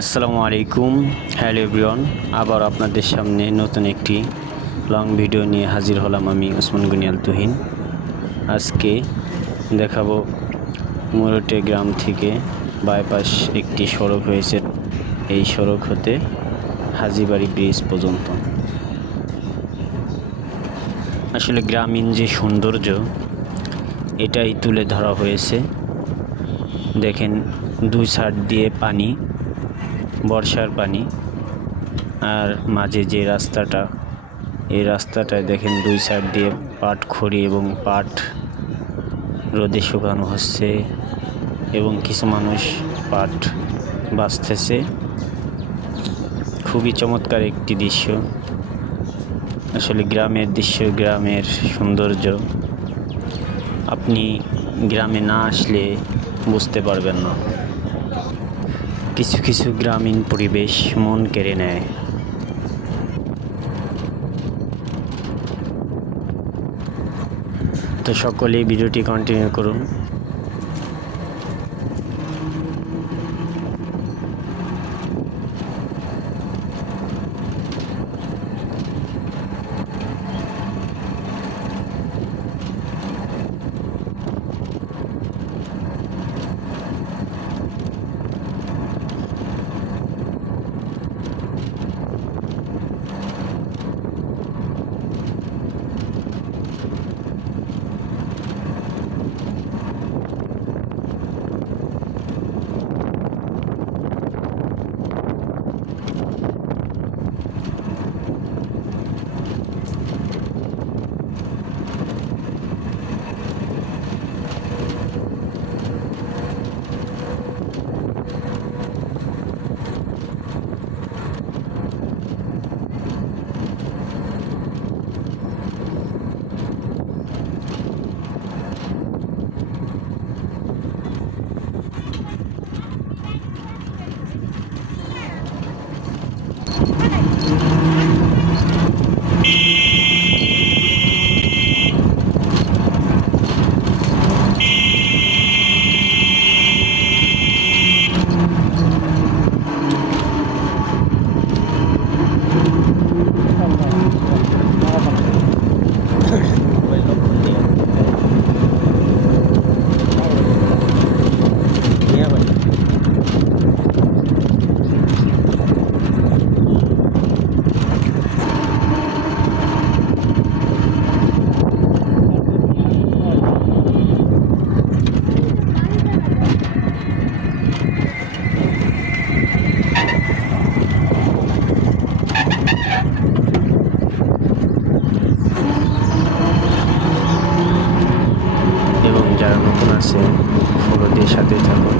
আসসালামু আলাইকুম। Hello everyone, আবার আপনাদের সামনে নতুন একটি লং ভিডিও নিয়ে হাজির হলাম আমি ওসমান গনি আল তুহিন। আজকে দেখাবো মুরুটে গ্রাম থেকে বাইপাস একটি সড়ক হয়েছে, এই সড়ক হতে হাজীবাড়ি ব্রিজ পর্যন্ত। আসলে গ্রামীণ যে সৌন্দর্য এটাই তুলে ধরা হয়েছে। দেখেন দুই সাইড দিয়ে পানি, বর্ষার পানি, আর মাঝে যে রাস্তাটা, এই রাস্তাটায় দেখেন দুই সাইড দিয়ে পাট খড়ি এবং পাট রোদে শুকানো হচ্ছে এবং কিছু মানুষ পাট বাছতেছে। খুবই চমৎকার একটি দৃশ্য। আসলে গ্রামের দৃশ্য, গ্রামের সৌন্দর্য আপনি গ্রামে না আসলে বুঝতে পারবেন না। কিছু কিছু গ্রামীণ পরিবেশ মন কেড়ে নেয়। তো সকলেই ভিডিওটি কন্টিনিউ করুন। এবং যারা নতুন আছে ফলো দিয়ে সাথে থাকুন।